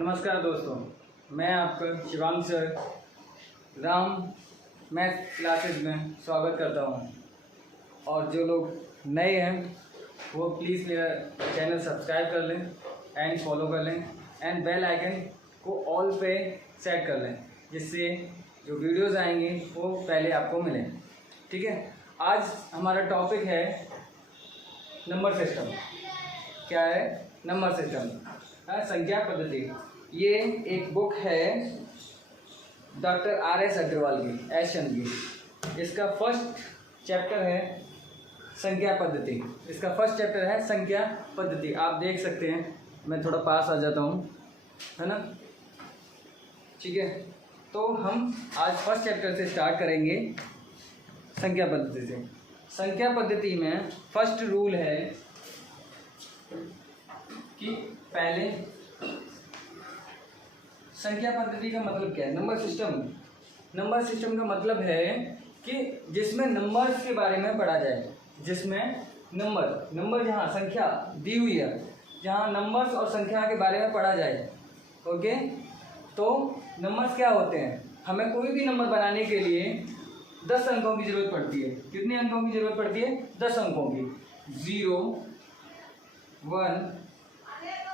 नमस्कार दोस्तों, मैं आपका Shivang sir Ram math classes में स्वागत करता हूं। और जो लोग नए हैं वो प्लीज़ मेरा चैनल सब्सक्राइब कर लें एंड फॉलो कर लें एंड बेल आइकन को ऑल पे सेट कर लें, जिससे जो वीडियोस आएंगे वो पहले आपको मिलें। ठीक है, आज हमारा टॉपिक है नंबर सिस्टम। क्या है? नंबर सिस्टम, संख्या पद्धति। ये एक बुक है डॉक्टर RS अग्रवाल की, एशन की। इसका फर्स्ट चैप्टर है संख्या पद्धति। इसका फर्स्ट चैप्टर है संख्या पद्धति। आप देख सकते हैं, मैं थोड़ा पास आ जाता हूँ, है ना? ठीक है, तो हम आज फर्स्ट चैप्टर से स्टार्ट करेंगे संख्या पद्धति से। संख्या पद्धति में फर्स्ट रूल है कि पहले संख्या पद्धति का मतलब क्या है? Number system. नंबर सिस्टम का मतलब है कि जिसमें नंबर्स के बारे में पढ़ा जाए, जिसमें नंबर जहाँ संख्या दी हुई है, जहाँ नंबर्स और संख्या के बारे में पढ़ा जाए। ओके, तो नंबर्स क्या होते हैं? हमें कोई भी नंबर बनाने के लिए 10 अंकों की जरूरत पड़ती है। कितने अंकों की जरूरत पड़ती है? 10 अंकों की। 0 1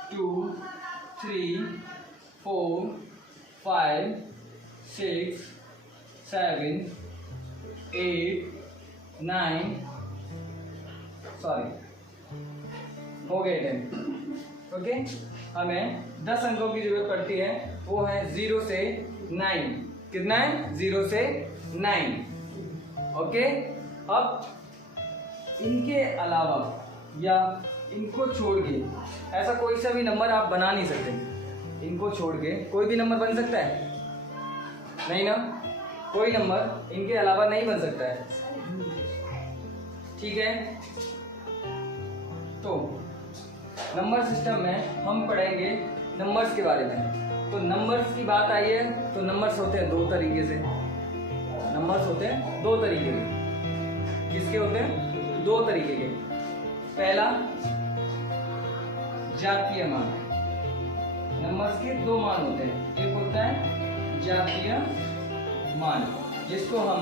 2 3 4 5 6 7 8 9 हो गए 10। ओके, हमें 10 अंकों की जरूरत पड़ती है, वो है 0 से 9। कितना है? 0 से 9। ओके, अब इनके अलावा या इनको छोड़ के ऐसा कोई सा भी नंबर आप बना नहीं सकते। इनको छोड़ के कोई भी नंबर बन सकता है? नहीं ना, कोई नंबर इनके अलावा नहीं बन सकता है। ठीक है, तो नंबर सिस्टम में हम पढ़ेंगे नंबर्स के बारे में। तो नंबर्स की बात आई है तो नंबर्स होते हैं दो तरीके से। नंबर्स होते हैं दो तरीके के। किसके होते हैं? दो तरीके के। पहला, जातीय मान। नंबर्स के दो मान होते हैं। एक होता है जातीय मान, जिसको हम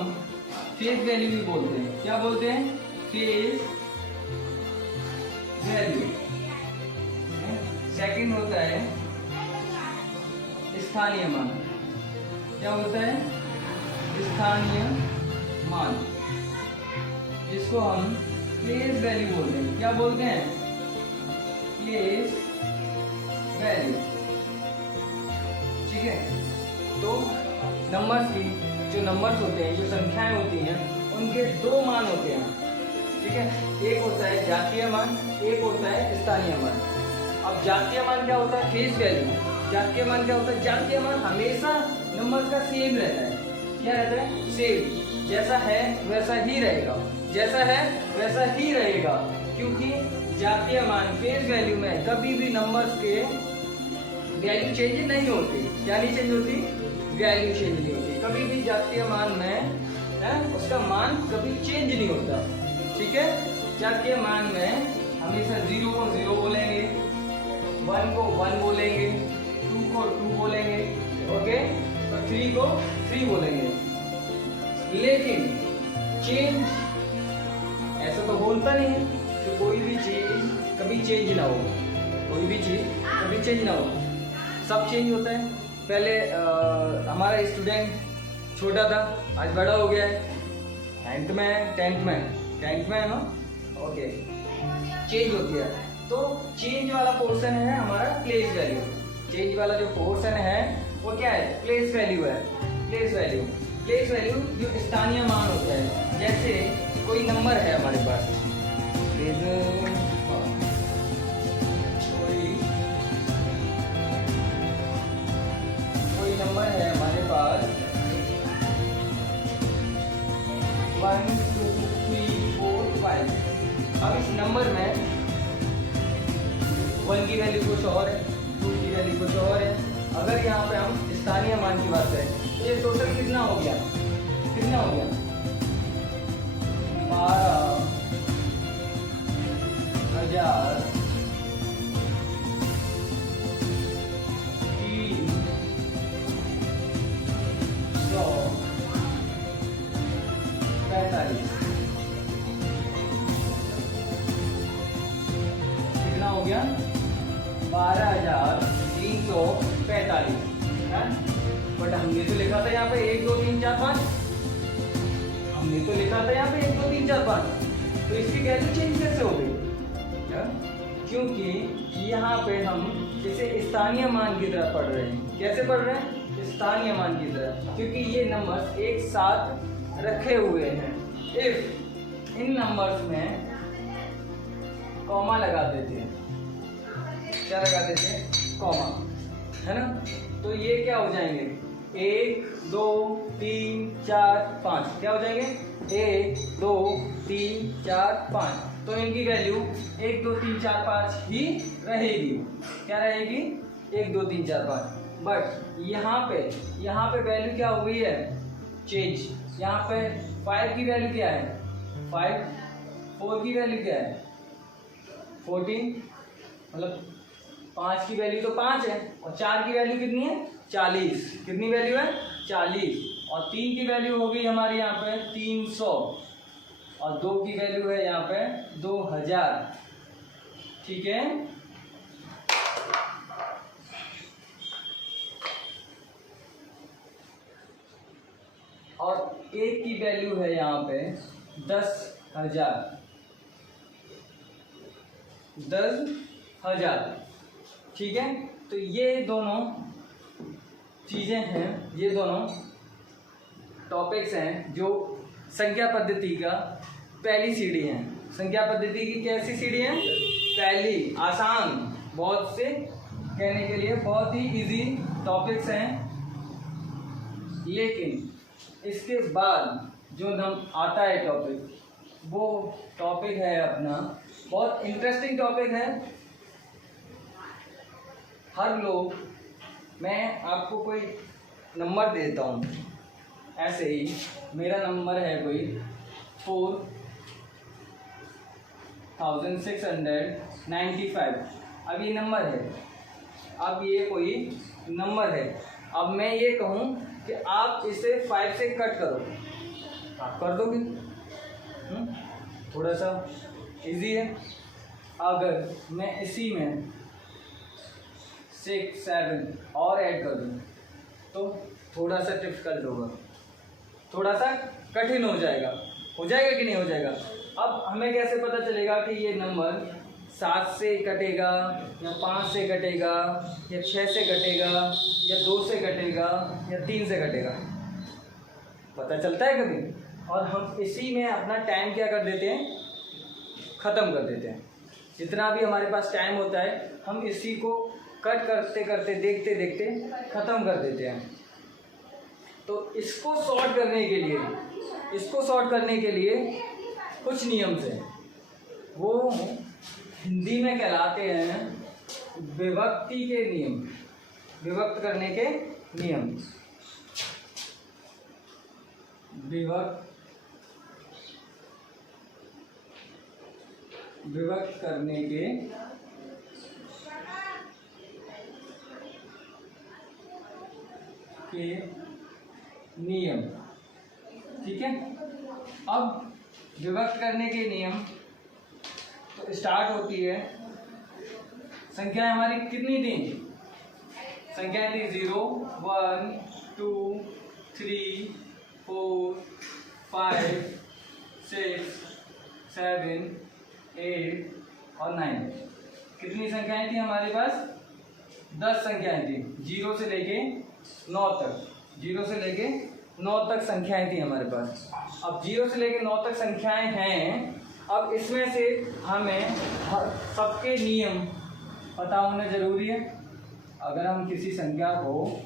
फेस वैल्यू भी बोलते हैं। क्या बोलते हैं? Face value. सेकंड होता है स्थानीय मान। क्या होता है? स्थानीय मान, जिसको हम प्लेस वैल्यू बोलते हैं। क्या बोलते हैं? Place value. ठीक है, तो नंबर्स की जो नंबर्स होते हैं, जो संख्याएं होती हैं, उनके दो मान होते हैं। ठीक है, एक होता है जातीय मान, एक होता है स्थानीय मान। अब जातीय मान क्या होता है? Face value. जातीय मान क्या होता है? जातीय मान हमेशा नंबर्स का सेम रहता है। क्या रहता है? सेम। जैसा है वैसा ही रहेगा, जैसा है वैसा ही रहेगा, क्योंकि जातीय मान फेस वैल्यू में कभी भी नंबर्स के वैल्यू चेंज नहीं होती। क्या नहीं चेंज होती? वैल्यू चेंज नहीं होती कभी भी। जातीय मान में उसका मान कभी चेंज नहीं होता। ठीक है, जातीय मान में हमेशा 0 को 0 बोलेंगे, 1 को 1 बोलेंगे, 2 को 2 बोलेंगे, ओके, और 3 को 3 बोलेंगे। लेकिन चेंज ऐसा तो बोलता नहीं है कि कोई भी चीज कभी चेंज ना हो। कोई भी चीज कभी चेंज ना हो, सब चेंज होता है। पहले हमारा स्टूडेंट छोटा था, आज बड़ा हो गया है, 9th में 10th में है ना। ओके, चेंज होती है। तो चेंज वाला पोर्शन है हमारा प्लेस वैल्यू। चेंज वाला जो पोर्शन है वो क्या है? प्लेस वैल्यू है। प्लेस वैल्यू जो स्थानीय मान होता है। जैसे कोई नंबर है हमारे पास, कोई नंबर है हमारे पास 1 2 3 4 5। अब इस नंबर में 1 की वैल्यू कुछ और है, 2 की वैल्यू कुछ और है। अगर यहाँ पे हम स्थानीय मान की बात करें तो ये टोटल कितना हो गया? 12,000 12,345 है। बट हमने तो लिखा था यहाँ पे 1 2 3 4 5, हमने तो लिखा था यहाँ पे 1 2 3 4 5, तो इसकी वैल्यू चेंज कैसे हो गई? क्योंकि यहाँ पे हम इसे स्थानीय मान की तरह पढ़ रहे हैं। कैसे पढ़ रहे हैं? स्थानीय मान की तरह, क्योंकि ये नंबर एक साथ रखे हुए हैं। इफ इन नंबर्स में कॉमा लगा देते हैं, क्या लगा देते हैं? कॉमा, है ना? तो ये क्या हो जाएंगे? 1 2 3 4 5 क्या हो जाएंगे? 1 2 3 4 5। तो इनकी वैल्यू 1 2 3 4 5 ही रहेगी। क्या रहेगी? 1 2 3 4 5। बट यहाँ पे वैल्यू क्या हो गई है? चेंज। यहाँ पे 5 की वैल्यू क्या है? 5। 4 की वैल्यू क्या है? 14। मतलब 5 की वैल्यू तो 5 है, और 4 की वैल्यू कितनी है? 40। कितनी वैल्यू है? 40। और 3 की वैल्यू हो गई हमारी यहाँ पे 300, और 2 की वैल्यू है यहाँ पे 2000। ठीक है? और 1 की वैल्यू है यहाँ पे 10,000। 10,000। ठीक है? तो ये दोनों चीज़ें हैं, ये दोनों टॉपिक्स हैं जो संख्या पद्धति का पहली सीढ़ी है। संख्या पद्धति की कैसी सीढ़ी है? पहली, आसान, बहुत से कहने के लिए बहुत ही इजी टॉपिक्स हैं। लेकिन इसके बाद जो हम आता है टॉपिक, वो टॉपिक है अपना, बहुत इंटरेस्टिंग टॉपिक है। हर लोग, मैं आपको कोई नंबर देता हूँ ऐसे ही, मेरा नंबर है कोई 4695। अब ये नंबर है, अब ये कोई नंबर है। अब मैं ये कहूँ कि आप इसे 5 से कट करो, आप कर दोगे? थोड़ा सा इजी है। अगर मैं इसी में 6 7 और ऐड कर दूँ तो थोड़ा सा डिफिकल्ट होगा, थोड़ा सा कठिन हो जाएगा। हो जाएगा कि नहीं हो जाएगा? अब हमें कैसे पता चलेगा कि ये नंबर 7 से कटेगा, या 5 से कटेगा, या 6 से कटेगा, या 2 से कटेगा, या 3 से कटेगा? पता चलता है कभी? और हम इसी में अपना टाइम क्या कर देते हैं? ख़त्म कर देते हैं। जितना भी हमारे पास टाइम होता है, हम इसी को कट करते करते, देखते देखते ख़त्म कर देते हैं। तो इसको सॉर्ट करने के लिए कुछ नियम से, वो हिंदी में कहलाते हैं विभक्ति के नियम, विभक्त करने के नियम। विभक्त करने के नियम। ठीक है? अब विभक्त करने के नियम तो स्टार्ट होती है, संख्याएं हमारी कितनी थी? संख्याएं थी 0 1 2 3 4 5 6 7 8 और 9। कितनी संख्याएं थी हमारे पास? 10 संख्याएं थी, 0 से लेके 9 तक। 0 से लेके 9 तक संख्याएं थी हमारे पास। अब 0 से लेके 9 तक संख्याएं हैं। अब इसमें से हमें सबके नियम पता होना जरूरी है। अगर हम किसी संख्या को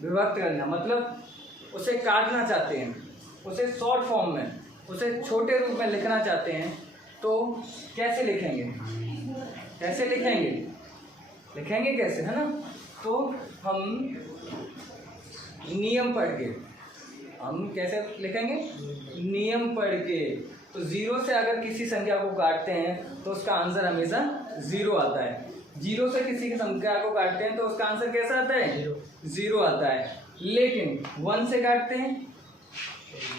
विभक्त करना, मतलब उसे काटना चाहते हैं, उसे शॉर्ट फॉर्म में, उसे छोटे रूप में लिखना चाहते हैं, तो कैसे लिखेंगे? लिखेंगे कैसे, है ना? तो हम नियम पढ़ के, हम कैसे लिखेंगे? नियम पढ़ के। तो 0 से अगर किसी संख्या को काटते हैं तो उसका आंसर हमेशा 0 आता है। 0 से किसी की संख्या को काटते हैं तो उसका आंसर कैसा आता है? 0 आता है। लेकिन 1 से काटते हैं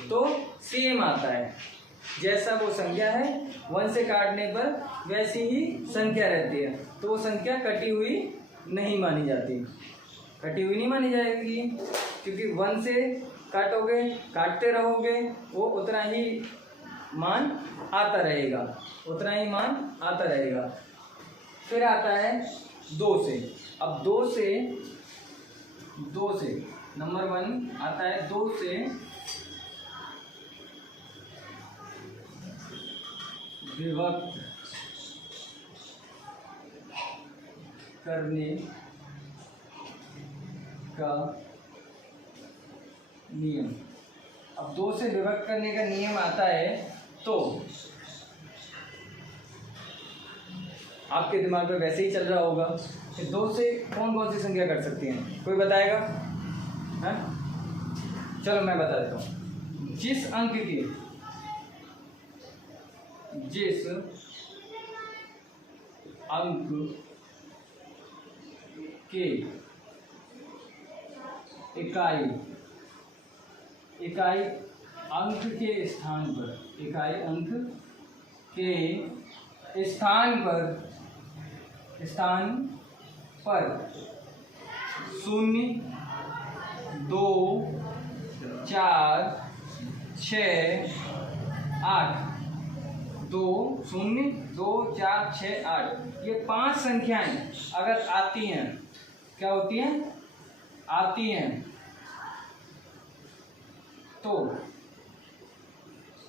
तो सेम आता है। जैसा वो संख्या है 1 से काटने पर वैसी ही संख्या रहती है, तो वो संख्या कटी हुई नहीं मानी जाती, कटी हुई नहीं मानी जाएगी, क्योंकि 1 से काटोगे, काटते रहोगे, वो उतना ही मान आता रहेगा, उतना ही मान आता रहेगा। फिर आता है 2 से। अब 2 से नंबर 1 आता है 2 से विभक्त करने का नियम। अब 2 से विभक्त करने का नियम आता है, तो आपके दिमाग में वैसे ही चल रहा होगा कि 2 से कौन कौन सी संख्या कर सकती हैं, कोई बताएगा? हाँ, चलो मैं बता देता हूँ। जिस अंक के इकाई अंक के स्थान पर, इकाई अंक के स्थान पर 0, 2, 4, 6, 8, 2, 0, 2, 4, 6, 8 ये 5 संख्याएं अगर आती हैं, क्या होती हैं? आती हैं, तो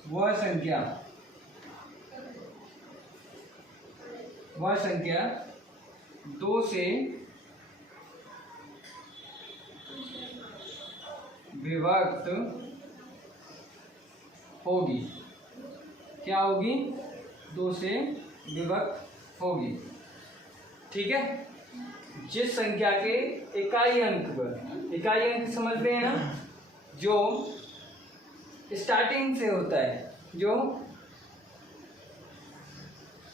वह संख्या 2 से विभक्त होगी। क्या होगी? 2 से विभक्त होगी। ठीक है। जिस संख्या के इकाई अंक पर, इकाई अंक समझ रहे हैं ना, जो स्टार्टिंग से होता है, जो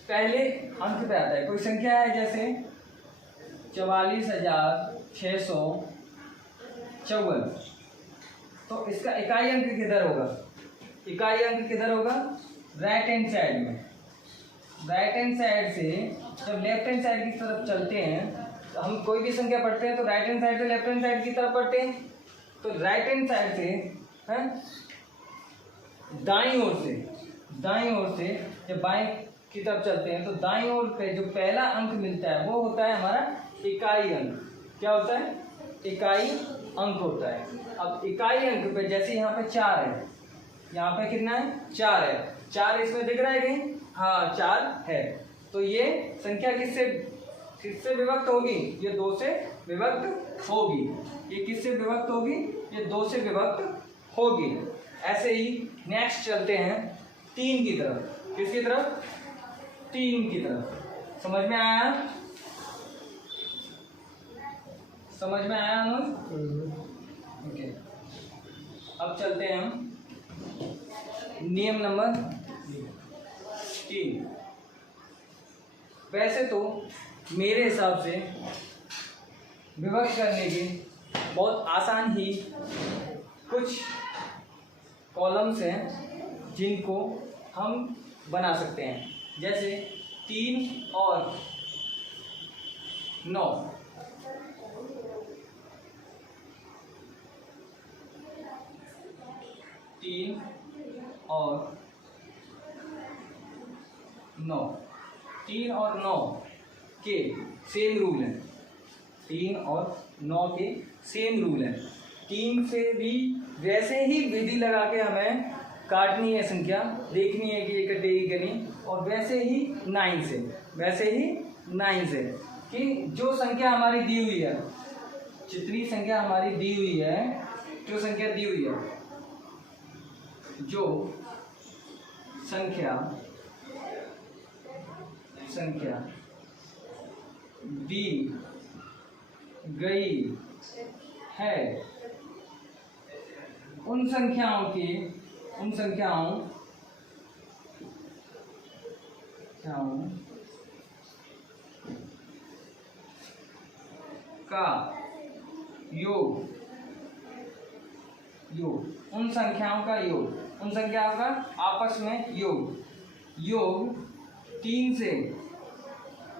पहले अंक पे आता है। कोई संख्या है जैसे 44,654, तो इसका इकाई अंक किधर होगा? इकाई अंक किधर होगा? राइट हैंड साइड में। राइट हैंड साइड से जब लेफ्ट हैंड साइड की तरफ चलते हैं, तो हम कोई भी संख्या पढ़ते हैं तो राइट हैंड साइड से लेफ्ट हैंड साइड की तरफ पढ़ते हैं। तो राइट हैंड साइड से हैं, दाईं ओर से जब बाएं की तरफ चलते हैं, तो दाईं ओर पे जो पहला अंक मिलता है वो होता है हमारा इकाई अंक। क्या होता है? इकाई अंक होता है। अब इकाई अंक पे जैसे यहाँ पे 4 है, यहाँ पे कितना है? 4 है। 4 इसमें दिख रहा है कहीं? हाँ, 4 है। तो ये संख्या किससे विभक्त होगी? ये 2 से विभक्त होगी। ये किससे विभक्त होगी? ये 2 से विभक्त होगी। ऐसे ही नेक्स्ट चलते हैं 3 की तरफ। किसकी तरफ? 3 की तरफ। समझ में आया? समझ में आया अनुज? ओके। अब चलते हैं हम नियम नंबर 3। वैसे तो मेरे हिसाब से विभक्त करने के बहुत आसान ही कुछ कॉलम्स हैं जिनको हम बना सकते हैं, जैसे 3 और 9। 3 और 9, 3 और 9 के सेम रूल है। 3 और 9 के सेम रूल है। 3 से भी वैसे ही विधि लगा के हमें काटनी है संख्या, देखनी है कि ये कटेगी कि नहीं। और वैसे ही 9 से कि जो संख्या हमारी दी हुई है, जितनी संख्या हमारी दी हुई है, जो संख्या दी हुई है, जो संख्या दी गई है, उन संख्याओं का योग, उन संख्याओं का योग उन संख्याओं का आपस में योग 3 से,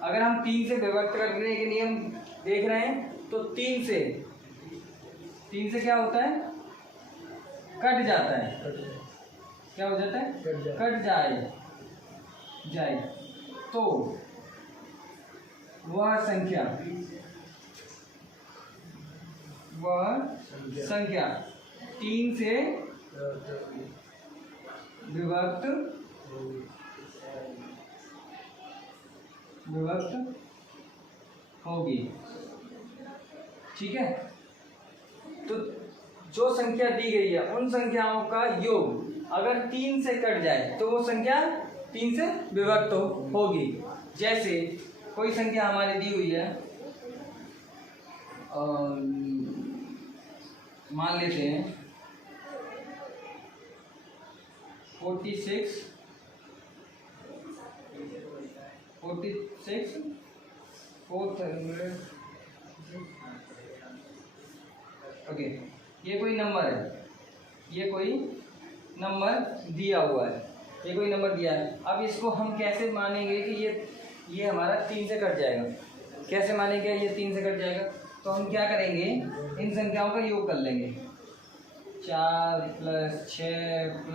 अगर हम 3 से विभक्त करने के नियम देख रहे हैं तो 3 से क्या होता है, कट जाता है, क्या हो जाता है, कट जाए तो वह संख्या 3 से विभक्त होगी। ठीक है, तो जो संख्या दी गई है उन संख्याओं का योग अगर 3 से कट जाए तो वो संख्या 3 से विभक्त होगी। जैसे कोई संख्या हमारी दी हुई है, मान लेते हैं 46 400। ओके, ये कोई नंबर है, ये कोई नंबर दिया हुआ है, ये कोई नंबर दिया है। अब इसको हम कैसे मानेंगे कि ये हमारा 3 से कट जाएगा, कैसे मानेंगे ये 3 से कट जाएगा? तो हम क्या करेंगे, इन संख्याओं का योग कर लेंगे। 4 + 6 +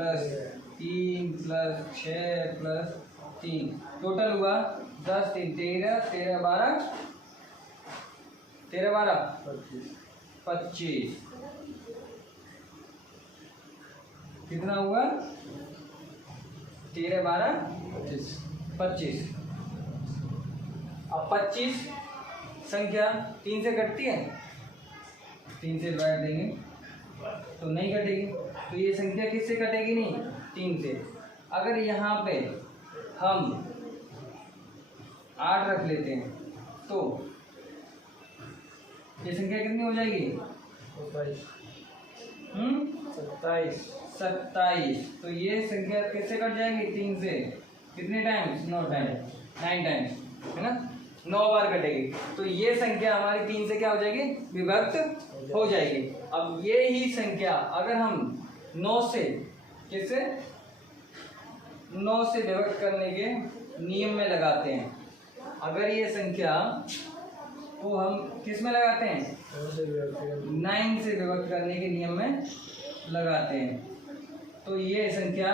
3 + 6 + 3 टोटल हुआ 10 3 13 13 12 25। कितना हुआ? 13 12 25। अब 25 संख्या 3 से कटती है, 3 से डिवाइड देंगे तो नहीं कटेगी, तो ये संख्या किससे कटेगी? नहीं, 3 से। अगर यहाँ पे हम 8 रख लेते हैं तो ये संख्या कितनी हो जाएगी? 27। तो ये संख्या किससे कट जाएगी? 3 से। कितने टाइम्स? 9 टाइम्स, है ना, 9 बार कटेगी। तो ये संख्या हमारी 3 से क्या हो जाएगी? विभक्त हो जाएगी। अब ये ही संख्या अगर हम 9 से किससे 9 से विभक्त करने के नियम में लगाते हैं, अगर ये संख्या को हम किस में लगाते हैं? 9 से विभक्त करने के नियम में लगाते हैं, तो ये संख्या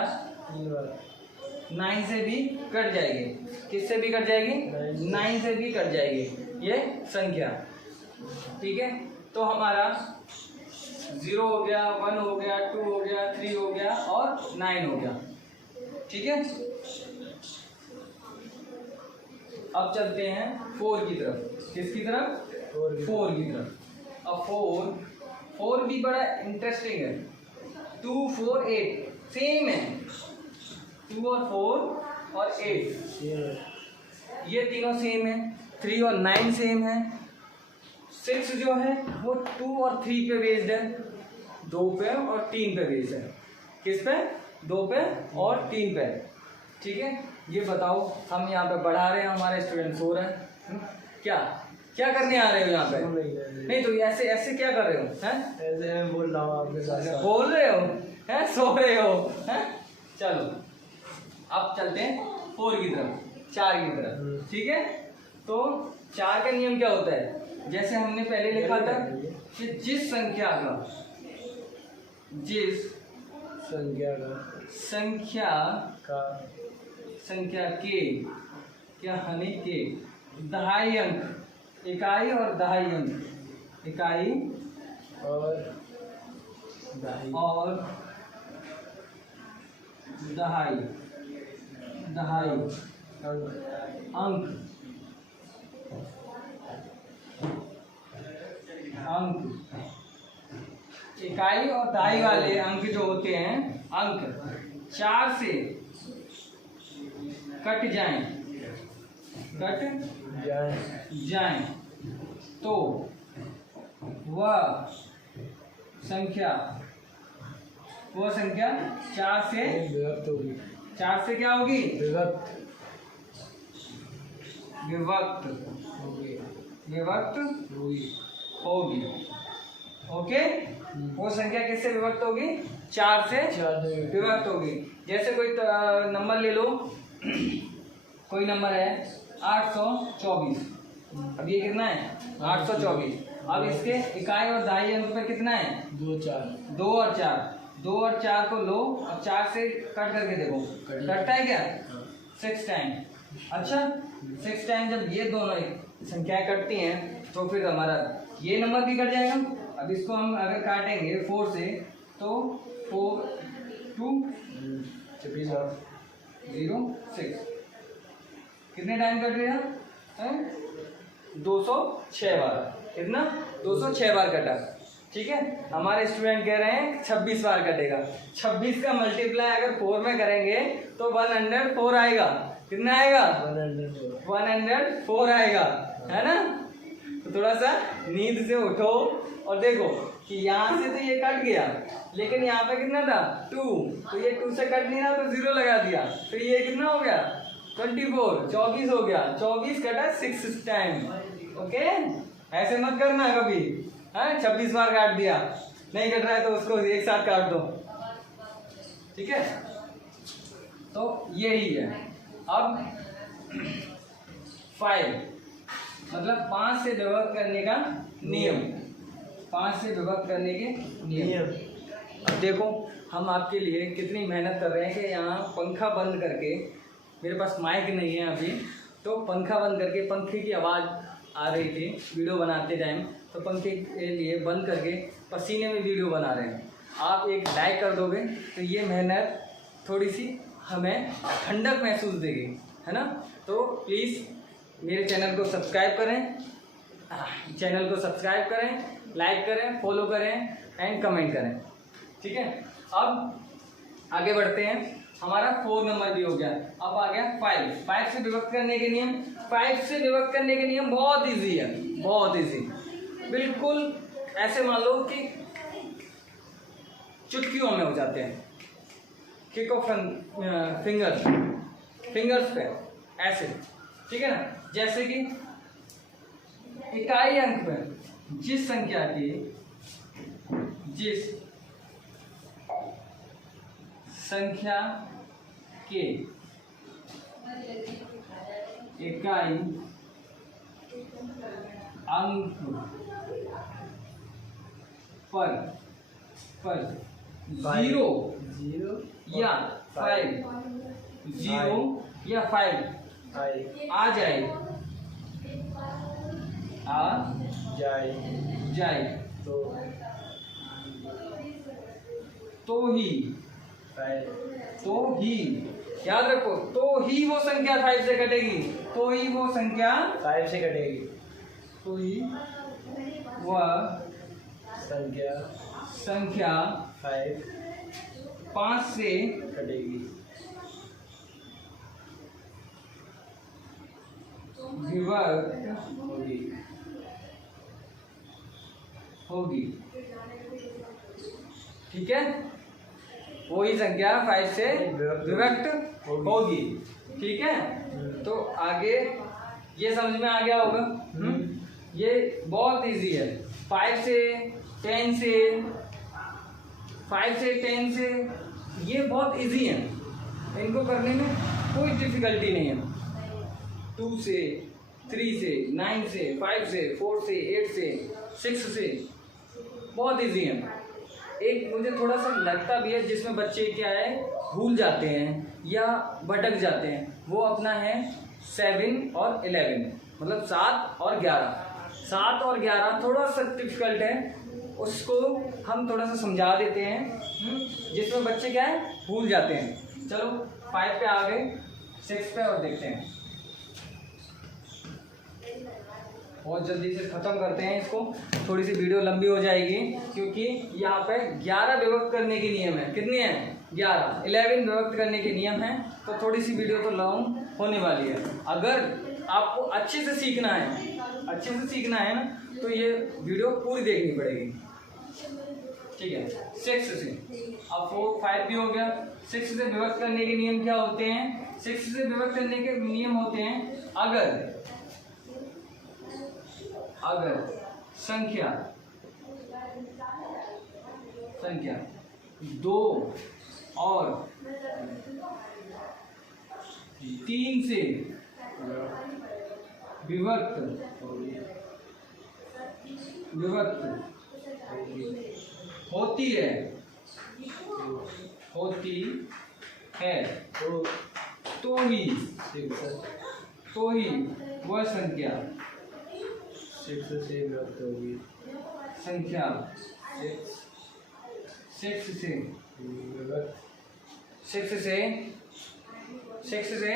9 से भी कट जाएगी। किससे भी कट जाएगी? 9 से भी कट जाएगी ये संख्या। ठीक है, तो हमारा 0 हो गया, 1 हो गया, 2 हो गया, 3 हो गया और 9 हो गया। ठीक है, अब चलते हैं 4 की तरफ। किसकी तरफ? 4 की तरफ। अब 4 भी बड़ा इंटरेस्टिंग है। 2 4 8 सेम है, 2 और 4 और 8 ये तीनों सेम है। 3 और 9 सेम है। 6 जो है वो 2 और 3 पे बेस्ड है, 2 पे और 3 पे बेस्ड है। किस पे? 2 पे और 3 पे। ठीक है, ये बताओ, हम यहाँ पे बढ़ा रहे हैं, हमारे स्टूडेंट सो रहे हैं, क्या करने आ रहे हो यहाँ पे? नहीं तो ऐसे क्या कर रहे हो? हैं? ऐसे मैं बोल रहा हूँ आपके साथ। बोल रहे हो हैं, सो रहे हो हैं? चलो अब चलते हैं 4 की तरफ, 4 की तरफ। ठीक है, तो 4 का नियम क्या होता है? जैसे हमने पहले लिखा था कि जिस संख्या के क्या हने के दहाई अंक, इकाई और दहाई अंक, इकाई और दहाई अंक इकाई और दहाई वाले अंक जो होते हैं, अंक 4 से कट जाएं तो वह संख्या 4 से क्या होगी? विभक्त होगी। ओके, वो संख्या किससे विभक्त होगी? 4 से 4 से विभक्त होगी। जैसे कोई नंबर ले लो, कोई नंबर है 824। अब ये कितना है? 824। अब इसके इकाई और दहाई अंक पे कितना है? 2 4 2 और 4। 2 और 4 को लो, अब 4 से कट करके देखो, कटता है क्या? 6 टाइम। अच्छा, 6 टाइम जब ये दोनों संख्याएं कटती हैं तो फिर हमारा ये नंबर भी कट जाएगा। अब इसको हम अगर काटेंगे 4 से तो 4 2 0 6 कितने टाइम कट गया? 206 बार। कितना? 206 बार कटा। ठीक है, हमारे स्टूडेंट कह रहे हैं 26 बार कटेगा। 26 का मल्टीप्लाई अगर 4 में करेंगे तो 104 आएगा। कितना आएगा? 104 आएगा, है ना? तो थोड़ा सा नींद से उठो और देखो कि यहाँ से तो ये कट गया, लेकिन यहाँ पे कितना था? 2। तो ये 2 से कट नहीं रहा तो 0 लगा दिया, तो ये कितना हो गया? 24 24 हो गया। 24 कटा 6 टाइम। ओके, ऐसे मत करना कभी। हाँ, 26 बार काट दिया, नहीं कट रहा है तो उसको एक साथ काट दो। ठीक है, तो यही है। अब 5 मतलब 5 से विभक्त करने का नियम। 5 से विभक्त करने के नियम। अब देखो हम आपके लिए कितनी मेहनत कर रहे हैं कि यहाँ पंखा बंद करके, मेरे पास माइक नहीं है अभी, तो पंखा बंद करके, पंखे की आवाज़ आ रही थी वीडियो बनाते टाइम, तो पंखे के लिए बंद करके पसीने में वीडियो बना रहे हैं। आप एक लाइक कर दोगे तो ये मेहनत थोड़ी सी हमें ठंडक महसूस देगी, है ना? तो प्लीज़ मेरे चैनल को सब्सक्राइब करें, लाइक करें, फॉलो करें एंड कमेंट करें। ठीक है, अब आगे बढ़ते हैं। हमारा 4 नंबर भी हो गया। अब आ गया 5 से विभक्त करने के नियम। 5 से विभक्त करने के नियम बहुत इजी है, बहुत इजी। बिल्कुल ऐसे मान लो कि चुटकियों में हो जाते हैं। किक ऑफ फिंगर्स पे ऐसे, ठीक है ना? जैसे कि इकाई अंक में जिस संख्या की के इकाई अंक पर 0 या 5 आ जाए तो ही याद रखो, तो ही वो संख्या 5 से कटेगी। तो ही वो संख्या 5 से कटेगी। तो ही वह संख्या 5 से कटेगी। विभक्त होगी। ठीक है, वही संख्या 5 से विभक्त होगी। ठीक है, तो आगे ये समझ में आ गया होगा। ये बहुत इजी है। 5 से 10 से ये बहुत इजी है, इनको करने में कोई डिफिकल्टी नहीं है। 2 से 3 से 9 से 5 से 4 से 8 से 6 से बहुत इजी है। एक मुझे थोड़ा सा लगता भी है जिसमें बच्चे क्या है भूल जाते हैं या भटक जाते हैं, वो अपना है 7 और 11, मतलब 7 और 11। 7 और 11 थोड़ा सा डिफिकल्ट है, उसको हम थोड़ा सा समझा देते हैं, जिसमें बच्चे क्या है भूल जाते हैं। चलो 5 पे आ गए, 6 पे और देखते हैं। बहुत जल्दी से ख़त्म करते हैं इसको, थोड़ी सी वीडियो लंबी हो जाएगी क्योंकि यहाँ पे 11 विभक्त करने के नियम है। कितने हैं? 11 विभक्त करने के नियम है, तो थोड़ी सी वीडियो तो लॉन्ग होने वाली है। अगर आपको अच्छे से सीखना है ना, तो ये वीडियो पूरी देखनी पड़ेगी। ठीक है, 6 से अब 4 5 भी हो गया। 6 से विभक्त करने के नियम क्या होते हैं? 6 से विभक्त करने के नियम होते हैं अगर संख्या संख्या 2 और 3 से विभक्त होती है तो ही वह संख्या संख्या 6 से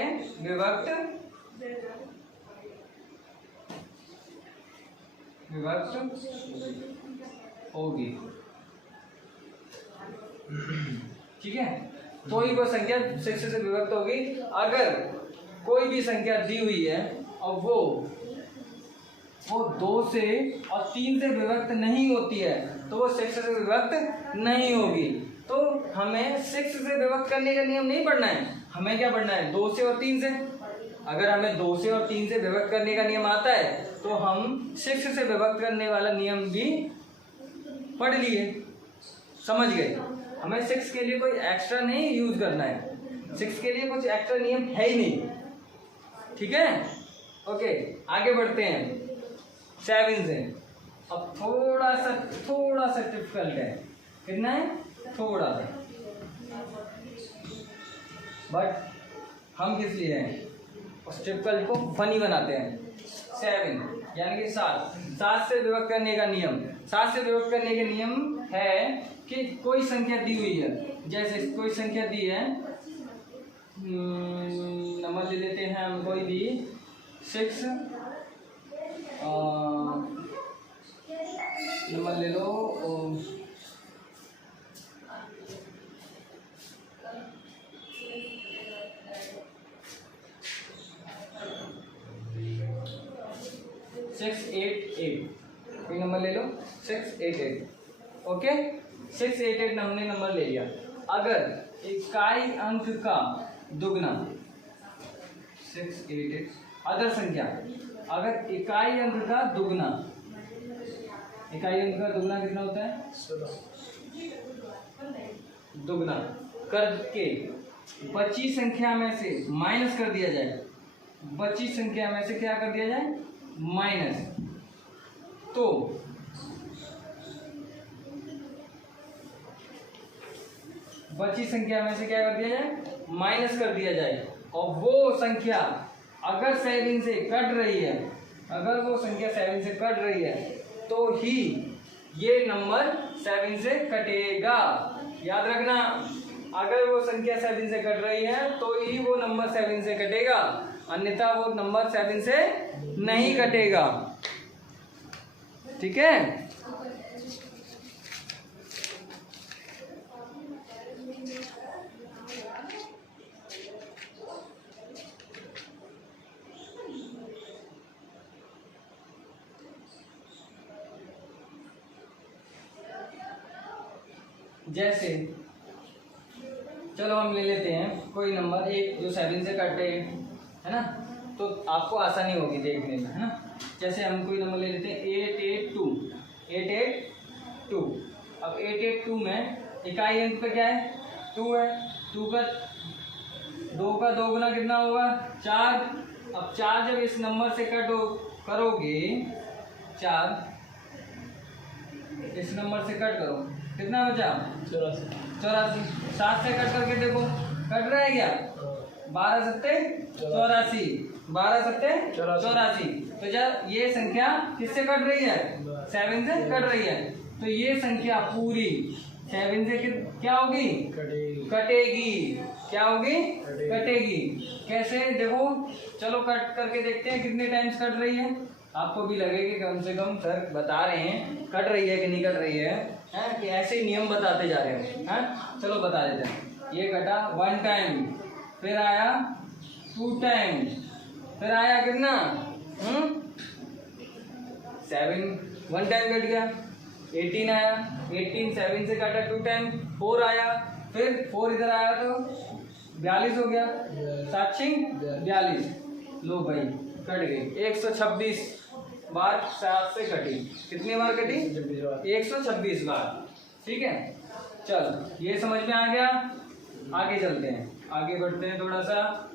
विभक्त होगी। ठीक है, तो ही वो संख्या 6 से विभक्त होगी। अगर कोई भी संख्या दी हुई है और वो 2 से और 3 से विभक्त नहीं होती है तो वो 6 से विभक्त नहीं होगी। तो हमें 6 से विभक्त करने का नियम नहीं पढ़ना है, हमें क्या पढ़ना है 2 से और 3 से। अगर हमें 2 से और 3 से विभक्त करने का नियम आता है तो हम 6 से विभक्त करने वाला नियम भी पढ़ लिए, समझ गए। हमें 6 के लिए कोई एक्स्ट्रा नहीं यूज करना है, 6 के लिए कुछ एक्स्ट्रा नियम है ही नहीं। ठीक है, ओके, आगे बढ़ते हैं 7 से। अब थोड़ा सा डिफिकल्ट है, कितना है थोड़ा सा, बट हम किस लिए हैं उस डिफिकल्ट को फनी बनाते हैं। 7 यानी कि 7 से विभक्त करने का नियम, 7 से विभक्त करने का नियम है कि कोई संख्या दी हुई है, जैसे कोई संख्या दी है, नंबर ले लेते हैं हम कोई भी 6, नंबर ले लो 688, कोई नंबर ले लो 688। ओके, 688 हमने नंबर ले लिया। अगर इकाई अंक का दुगना 688 अदर संख्या, अगर इकाई अंक का दुगना, इकाई अंक का दुगना कितना होता है 16, दुगना करके बची संख्या में से माइनस कर दिया जाए, बची संख्या में से क्या कर दिया जाए माइनस, तो बची संख्या में से क्या कर दिया जाए माइनस कर दिया जाए, और वो संख्या अगर 7 से कट रही है, अगर वो संख्या 7 से कट रही है तो ही ये नंबर 7 से कटेगा। याद रखना, अगर वो संख्या 7 से कट रही है तो ही वो नंबर 7 से कटेगा, अन्यथा वो नंबर 7 से नहीं कटेगा। ठीक है, जैसे चलो हम ले लेते हैं कोई नंबर एक जो 7 से कटे, है ना, तो आपको आसानी होगी देखने में, है ना। जैसे हम कोई नंबर ले लेते हैं 882। अब 882 में इकाई अंक पे क्या है 2 है, 2 का दोगुना कितना होगा 4। अब 4 जब इस नंबर से करोगे 4 इस नंबर से कट करो, कितना बचा 84। 7 से कट करके देखो कट रहा है क्या 12 सत्ते 84, 12 सत्ते 84। तो जब ये संख्या किससे कट रही है 7 से कट रही है, तो ये संख्या पूरी 7 से क्या होगी कटेगी। क्या होगी कटेगी। कैसे देखो, चलो कट करके देखते हैं कितने टाइम्स कट रही है। आपको भी लगेगा कम से कम सर बता रहे हैं कट रही है कि नहीं कट रही है, हैं कि ऐसे ही नियम बताते जा रहे हैं, हैं चलो बता देते हैं। ये कटा 1 टाइम, फिर आया 2 टाइम, फिर आया कितना 7, 1 टाइम कट गया। 18 आया, 18 7 से काटा 2 टाइम, 4 आया, फिर 4 इधर आया तो 42 हो गया, 7 42। लो भाई कट गई 126 बार 7 से कटी। कितनी बार कटी 126 बार। ठीक है, चल ये समझ में आ गया। आगे चलते हैं, आगे बढ़ते हैं थोड़ा सा।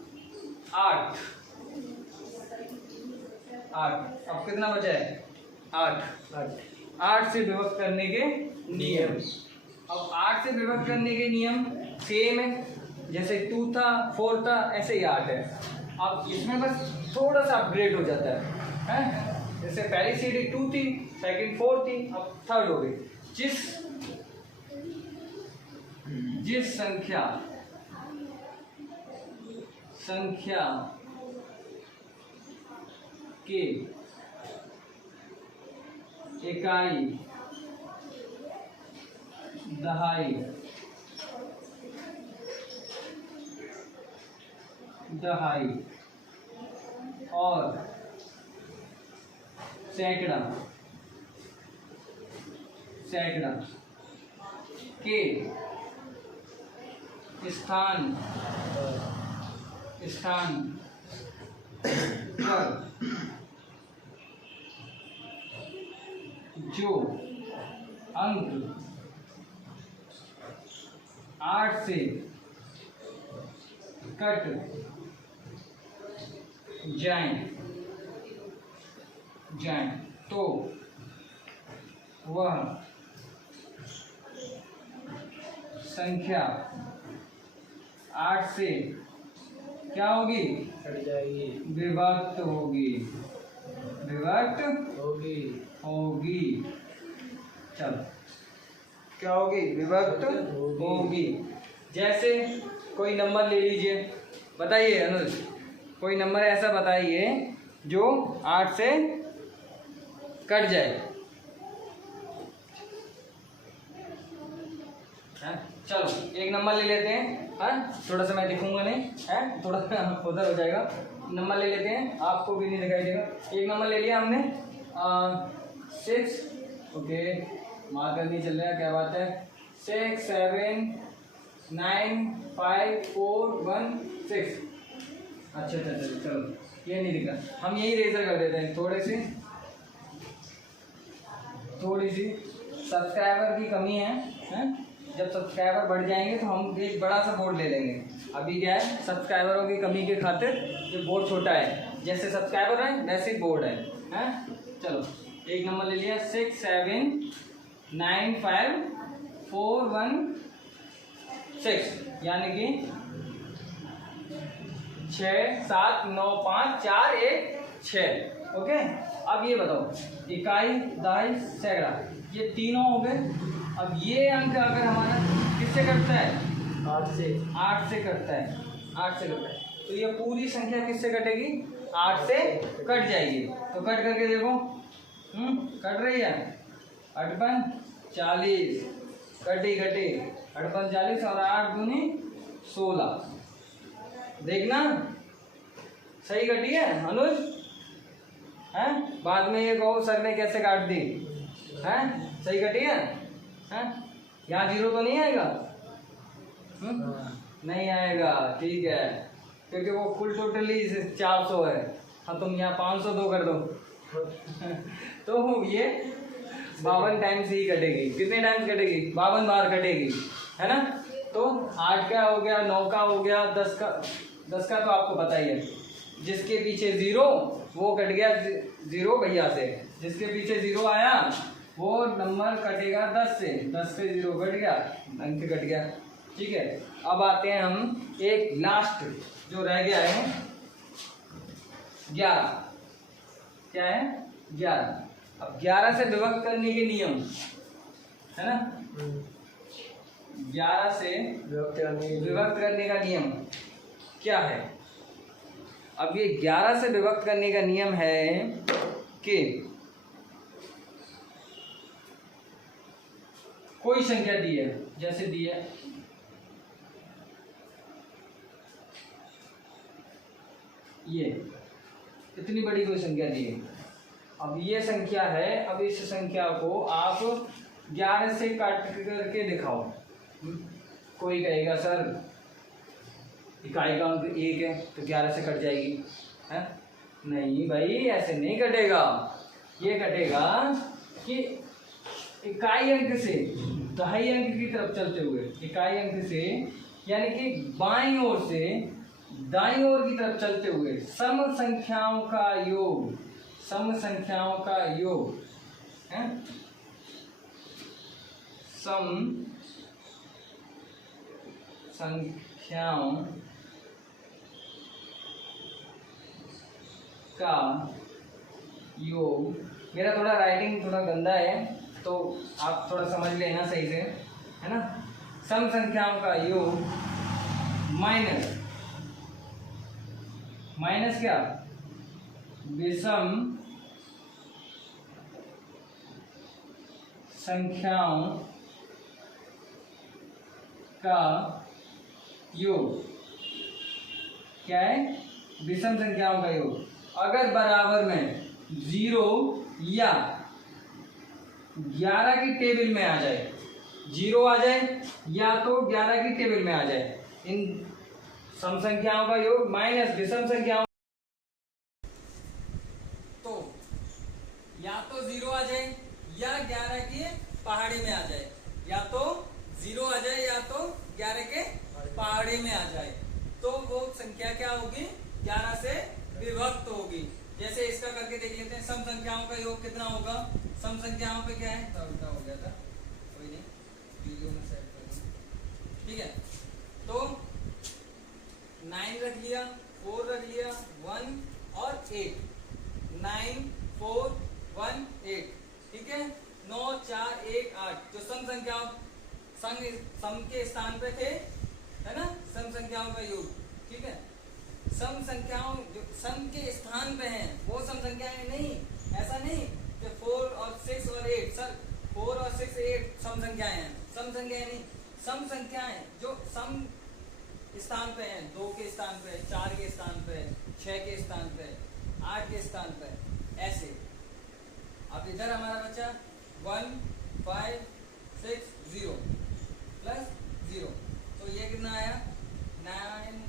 8 अब कितना बचा है? 8 8 से विभक्त करने के नियम। अब 8 से विभक्त करने के नियम सेम है, जैसे 2 था 4 था ऐसे ही 8 है। अब इसमें बस थोड़ा सा अपग्रेड हो जाता है? जैसे पहली सीढ़ी 2 थी, सेकंड 4 थी, अब 3rd हो गई। जिस संख्या के इकाई, दहाई और सैकड़ा के स्थान पर जो अंक 8 से कट जाएं तो वह संख्या 8 से क्या होगी? कट जाएगी, विभक्त होगी। चलो क्या होगी? विभक्त होगी। जैसे कोई नंबर ले लीजिए, बताइए अनुज, कोई नंबर ऐसा बताइए जो 8 से कट जाए। चलो एक नंबर ले लेते हैं। थोड़ा सा मैं दिखूंगा नहीं है, थोड़ा सा उधर हो जाएगा। नंबर ले लेते हैं, आपको भी नहीं दिखाई देगा। एक नंबर ले लिया हमने 6। ओके, मार्कर नहीं चल रहा, क्या बात है। 6 7 9 5 4 1 6। अच्छा चलो ये नहीं दिखा, हम यही रेजर कर देते हैं। थोड़ी सी सब्सक्राइबर की कमी है? जब सब्सक्राइबर बढ़ जाएंगे तो हम एक बड़ा सा बोर्ड ले लेंगे। अभी क्या है, सब्सक्राइबरों की कमी के खातिर ये बोर्ड छोटा है। जैसे सब्सक्राइबर है वैसे ही बोर्ड है? चलो एक नंबर ले लिया 6 7 9 5 4 1 6, यानी कि 6 7 9 5 4 1 6। ओके, अब ये बताओ, इकाई, दहाई, सैकड़ा, ये तीनों हो गए। अब ये अंक अगर हमारा किससे कटता है? 8 से कटता है। तो ये पूरी संख्या किससे कटेगी? 8 से कट जाएगी। तो कट करके देखो, कट रही है। 8 40 कटी 8 40 और 8 दूनी 16। देखना सही कटी है अनुज? बाद में ये कहो सर ने कैसे काट दी? सही कटी है? यहाँ 0 तो नहीं आएगा? नहीं आएगा, ठीक है, क्योंकि वो कुल टोटली 400 है। हाँ, तुम यहाँ 502 कर दो तो ये 52 टाइम्स ही कटेगी। कितने टाइम्स कटेगी? 52 बार कटेगी, है ना। तो 8 का हो गया, 9 का हो गया, 10 का तो आपको पता ही है। जिसके पीछे 0 वो कट गया 0 भैया से। जिसके पीछे 0 आया वो नंबर कटेगा 10 से 0 कट गया, अंक कट गया। ठीक है, अब आते हैं हम एक लास्ट जो रह गया है 11। क्या है? 11। अब 11 से विभक्त करने के नियम है ना। 11 से विभक्त करने का नियम क्या है? अब ये 11 से विभक्त करने का नियम है कि कोई संख्या दी है, जैसे दी है ये इतनी बड़ी कोई संख्या दी है। अब ये संख्या है, अब इस संख्या को आप 11 से काट करके दिखाओ। कोई कहेगा सर इकाई का अंक 1 है तो 11 से कट जाएगी, है? नहीं भाई, ऐसे नहीं कटेगा। ये कटेगा कि इकाई अंक से इकाई अंक की तरफ चलते हुए, इकाई अंक से यानी कि बाईं ओर से दाईं ओर की तरफ चलते हुए सम संख्याओं का योग, सम संख्याओं का योग है, सम संख्याओं का योग। मेरा थोड़ा राइटिंग थोड़ा गंदा है तो आप थोड़ा समझ लेना सही से, है ना। सम संख्याओं का योग माइनस, माइनस क्या, विषम संख्याओं का योग। क्या है, विषम संख्याओं का योग अगर बराबर में 0 या 11 की टेबल में आ जाए, 0 आ जाए या तो 11 की टेबल में आ जाए, इन सम संख्याओं का योग माइनस विषम संख्याओं, तो या तो 0 आ जाए या 11 की पहाड़ी में आ जाए, या तो 0 आ जाए या तो 11 के पहाड़ी में आ जाए, तो वो संख्या क्या होगी, 11 से विभक्त होगी। जैसे इसका करके देख लेते हैं, सम संख्याओं का योग कितना होगा, सम संख्याओं पे क्या है, उल्टा हो गया था, कोई नहीं, वीडियो में सेट कर दूं, ठीक है। तो 9 रख लिया, 4 रख लिया, 1 और 8, 9 4 1 8, ठीक है। 9 4 1 8 जो सम संख्याओं सम के स्थान पे थे, है ना, सम संख्याओं का योग, ठीक है। सम संख्याओं जो सम के स्थान पे हैं वो सम संख्याएं नहीं, ऐसा नहीं कि 4 और 6 और 8, सर 4 और 6 8 सम संख्याएं हैं, सम संख्याएं नहीं, सम संख्याएं जो सम स्थान पे हैं, 2 के स्थान पे, 4 के स्थान पे, 6 के स्थान पे, 8 के स्थान पे, ऐसे। अब इधर हमारा बचा 1 5 6 0 प्लस 0, तो ये कितना आया 9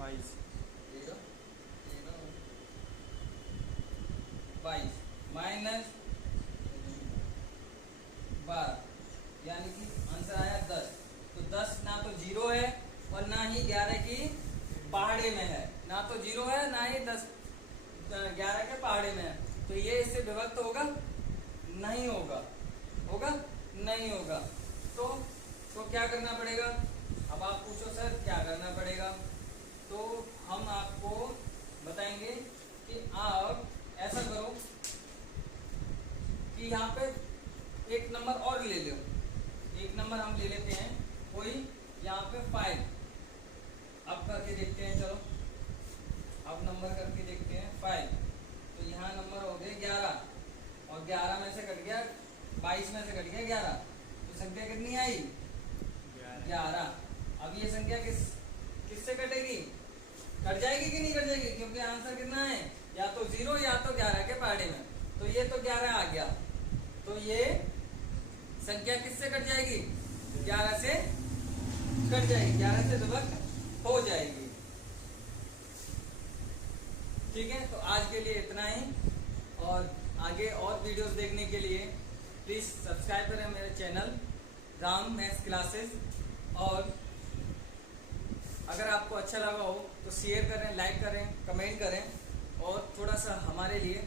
22 माइनस 12, यानी कि आंसर आया 10। तो 10 ना तो 0 है और ना ही 11 की पहाड़ी में है, ना तो 0 है ना ही 11 के पहाड़ी में है, तो ये इससे विभक्त होगा नहीं होगा, होगा नहीं होगा। तो क्या करना पड़ेगा, अब आप पूछो सर क्या करना पड़ेगा, तो हम आपको बताएंगे कि आप ऐसा करो कि यहाँ पे एक नंबर और ले लो, एक नंबर हम ले लेते हैं कोई यहाँ पे 5, अब करके देखते हैं, चलो अब नंबर करके देखते हैं 5, तो यहाँ नंबर हो गए 11 और 11 में से कट गया 22 में से कट गया 11, तो संख्या कितनी आई 11। अब ये संख्या किससे कटेगी, कट जाएगी कि नहीं कट जाएगी, क्योंकि आंसर कितना है या तो 0 या तो 11 के पहाड़े में, तो ये तो 11 आ गया, तो ये संख्या किससे कट जाएगी 11 से कट जाएगी, 11 से विभक्त हो जाएगी, ठीक है। तो आज के लिए इतना ही, और आगे और वीडियोस देखने के लिए प्लीज सब्सक्राइब करें मेरे चैनल राम मैथ्स क्लासेस, और अगर आपको अच्छा लगा हो तो शेयर करें, लाइक करें, कमेंट करें, और थोड़ा सा हमारे लिए